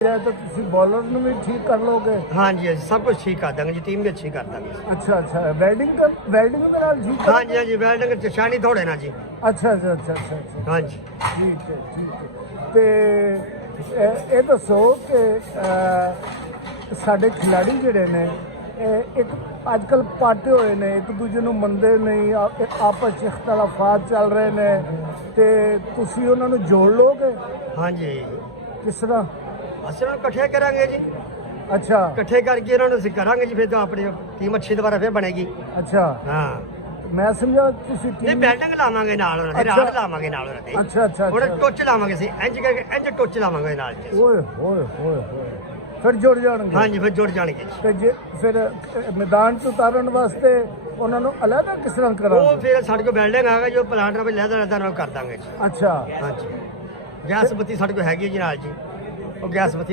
तो तुसी बॉलर ਨੂੰ ਵੀ ਠੀਕ ਕਰ ਲੋਗੇ। ਹਾਂਜੀ ਹਾਂਜੀ ਸਭ ਕੁਝ ਠੀਕ ਕਰ ਦਾਂਗੇ ਜੀ, ਟੀਮ ਵੀ ਅੱਛੀ ਕਰ ਦਾਂਗੇ। ਅੱਛਾ ਅੱਛਾ ਵੈਲਡਿੰਗ ਦੇ ਨਾਲ ਠੀਕ ਕਰ। ਹਾਂਜੀ ਹਾਂਜੀ ਵੈਲਡਿੰਗ ਚ ਸ਼ਾਨੀ ਥੋੜੇ ਨਾ ਜੀ। ਅੱਛਾ ਅੱਛਾ ਅੱਛਾ ਅੱਛਾ ਹਾਂਜੀ ਠੀਕ ਹੈ। ਤੇ ਇਹ ਦੱਸੋ ਕਿ ਸਾਡੇ ਖਿਡਾਰੀ ਜਿਹੜੇ ਨੇ ਇੱਕ ਅੱਜ ਕੱਲ੍ਹ ਪਾਟੇ ਹੋਏ ਨੇ, ਇੱਕ ਦੂਜੇ ਨੂੰ ਮੰਨਦੇ ਨਹੀਂ, ਆਪਸ 'ਚ ਇਖਤਲਾਫਾਤ ਚੱਲ ਰਹੇ ਨੇ, ਤੇ ਤੁਸੀਂ ਉਹਨਾਂ ਨੂੰ ਜੋੜ ਲੋਗੇ? ਹਾਂਜੀ ਕਿਸ ਤਰ੍ਹਾਂ? ਅਸੀਂ ਉਹਨਾਂ ਨੂੰ ਇਕੱਠੇ ਕਰਾਂਗੇ ਜੀ। ਅੱਛਾ ਇਕੱਠੇ ਕਰਕੇ ਉਹਨਾਂ ਨੂੰ ਅਸੀਂ ਕਰਾਂਗੇ ਜੀ, ਫਿਰ ਤਾਂ ਆਪਣੀ ਟੀਮ ਅੱਛੀ ਦੁਬਾਰਾ ਫਿਰ ਬਣੇਗੀ। ਅੱਛਾ ਹਾਂ ਮੈਂ ਸਮਝਿਆ ਤੁਸੀਂ ਇਹ ਬੈਲਡਿੰਗ ਲਾਵਾਂਗੇ ਨਾਲ ਉਹਨਾਂ ਦੇ, ਅੱਛਾ। ਰਾਡ ਲਾਵਾਂਗੇ ਨਾਲ ਉਹਨਾਂ ਦੇ। ਅੱਛਾ ਅੱਛਾ ਉਹਨਾਂ ਅੱਛਾ। ਟੋਚ ਲਾਵਾਂਗੇ ਅਸੀਂ, ਇੰਜ ਕਰਕੇ ਇੰਜ ਟੋਚ ਲਾਵਾਂਗੇ ਨਾਲ ਜੀ। ਓਏ ਹੋਏ ਹੋਏ ਹੋਏ ਫਿਰ ਜੁੜ ਜਾਣਗੇ। ਹਾਂਜੀ ਫਿਰ ਜੁੜ ਜਾਣਗੇ ਜੀ। ਤੇ ਜੇ ਫਿਰ ਮੈਦਾਨ 'ਚ ਉਤਾਰਨ ਵਾਸਤੇ ਉਹਨਾਂ ਨੂੰ ਅਲੱਗ ਕਿਸ ਤਰ੍ਹਾਂ ਉਹ ਕਰਾਂਗੇ? ਫਿਰ ਸਾਡੇ ਕੋਲ ਬਿਲਡਿੰਗ ਆਗਾ ਜੋ ਪਲਾਂਟ ਨਾਲ ਲੈਦਾ ਨਾਲ ਕਰ ਦਾਂਗੇ ਜੀ। ਅੱਛਾ ਹਾਂਜੀ ਗੈਸ ਬੱਤੀ ਸਾਡੇ ਕੋਲ ਹੈਗੀ ਹੈ ਜੀ ਨਾਲ ਜੀ, ਉਹ ਗੈਸ ਬੱਤੀ